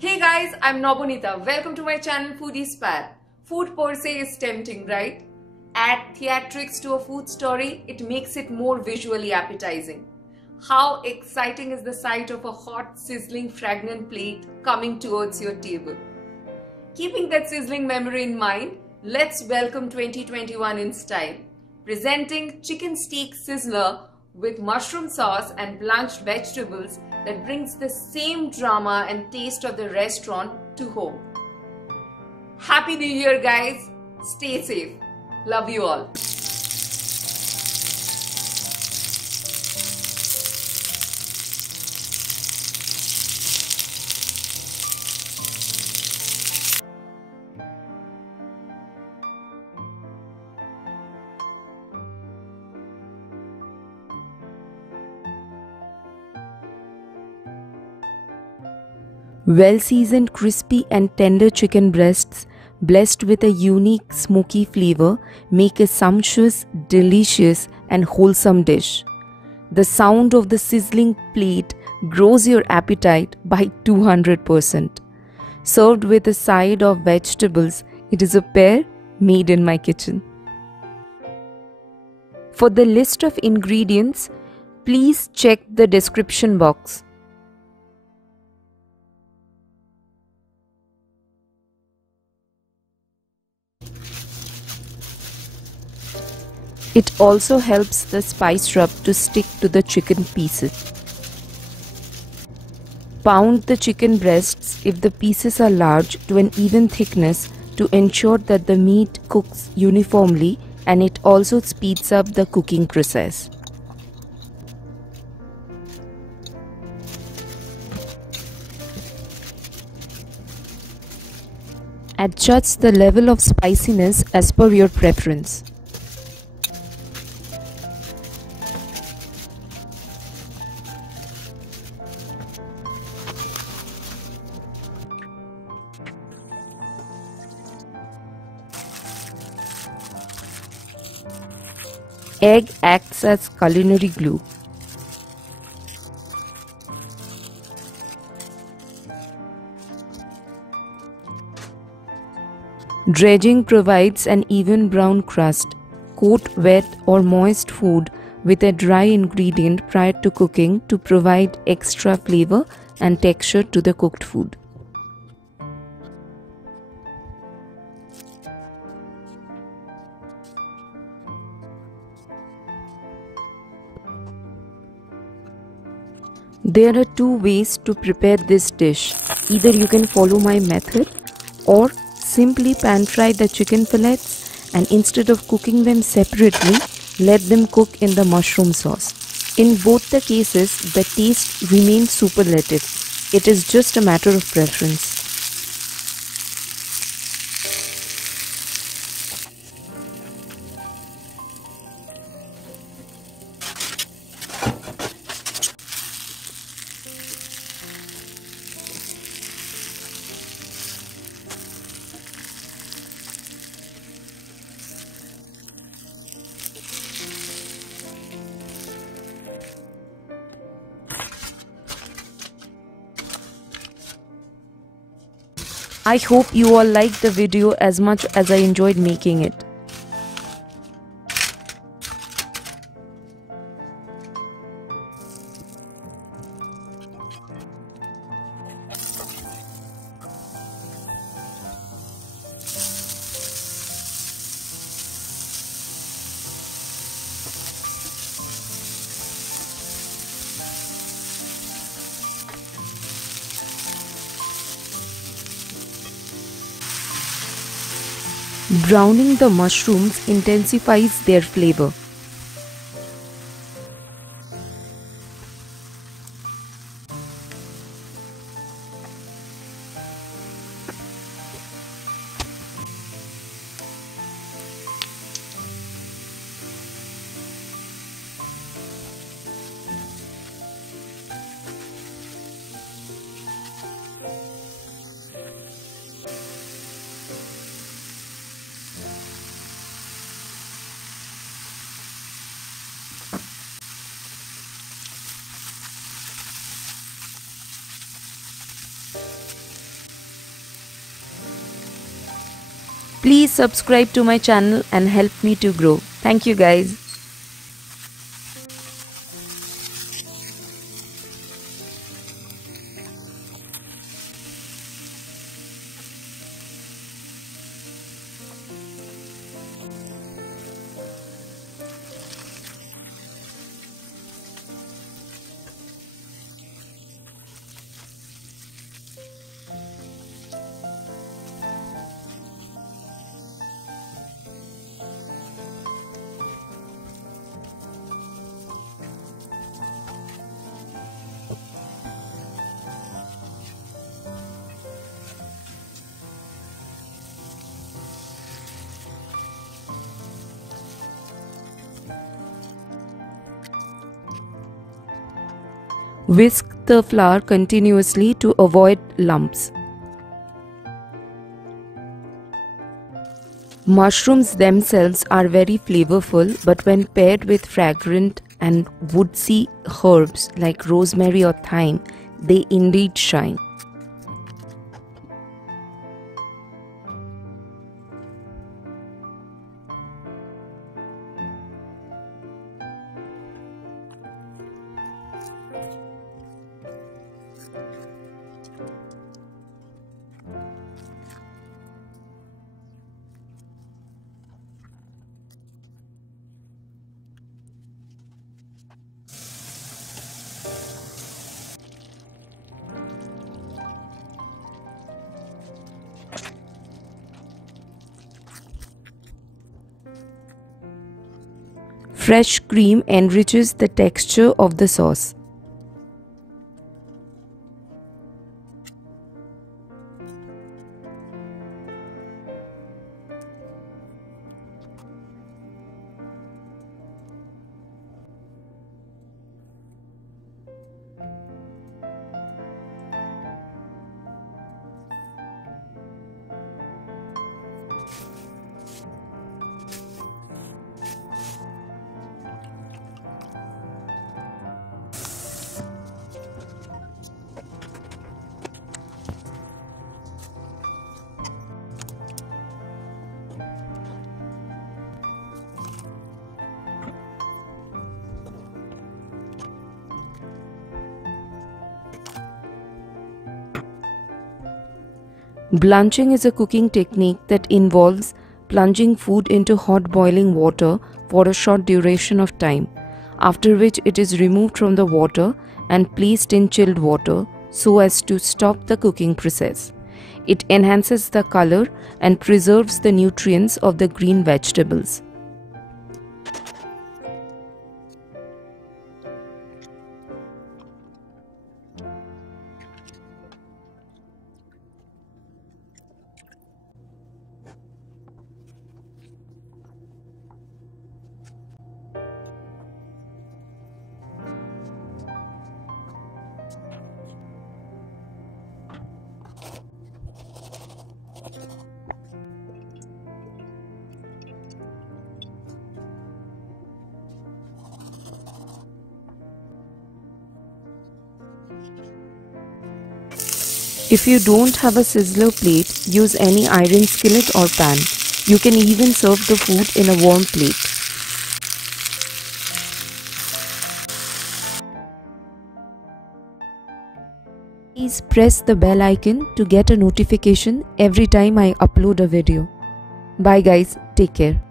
Hey guys, I'm Nobonita. Welcome to my channel Foodie Spar. Food per se is tempting, right? Add theatrics to a food story, it makes it more visually appetizing. How exciting is the sight of a hot, sizzling, fragrant plate coming towards your table? Keeping that sizzling memory in mind, let's welcome 2021 in style. Presenting Chicken Steak Sizzler with mushroom sauce and blanched vegetables that brings the same drama and taste of the restaurant to home. Happy New Year guys! Stay safe. Love you all. Well-seasoned crispy and tender chicken breasts blessed with a unique smoky flavor make a sumptuous, delicious and wholesome dish. The sound of the sizzling plate grows your appetite by 200%. Served with a side of vegetables, it is a pair made in my kitchen. For the list of ingredients, please check the description box. It also helps the spice rub to stick to the chicken pieces. Pound the chicken breasts if the pieces are large to an even thickness to ensure that the meat cooks uniformly, and it also speeds up the cooking process. Adjust the level of spiciness as per your preference. Egg acts as culinary glue. Dredging provides an even brown crust. Coat wet or moist food with a dry ingredient prior to cooking to provide extra flavor and texture to the cooked food. There are two ways to prepare this dish. Either you can follow my method or simply pan fry the chicken fillets, and instead of cooking them separately, let them cook in the mushroom sauce. In both the cases, the taste remains superlative. It is just a matter of preference. I hope you all liked the video as much as I enjoyed making it. Browning the mushrooms intensifies their flavor. Please subscribe to my channel and help me to grow. Thank you guys. Whisk the flour continuously to avoid lumps. Mushrooms themselves are very flavorful, but when paired with fragrant and woodsy herbs like rosemary or thyme, they indeed shine. Fresh cream enriches the texture of the sauce. Blanching is a cooking technique that involves plunging food into hot boiling water for a short duration of time, after which it is removed from the water and placed in chilled water so as to stop the cooking process. It enhances the color and preserves the nutrients of the green vegetables. If you don't have a sizzler plate, use any iron skillet or pan. You can even serve the food in a warm plate. Please press the bell icon to get a notification every time I upload a video. Bye guys, take care.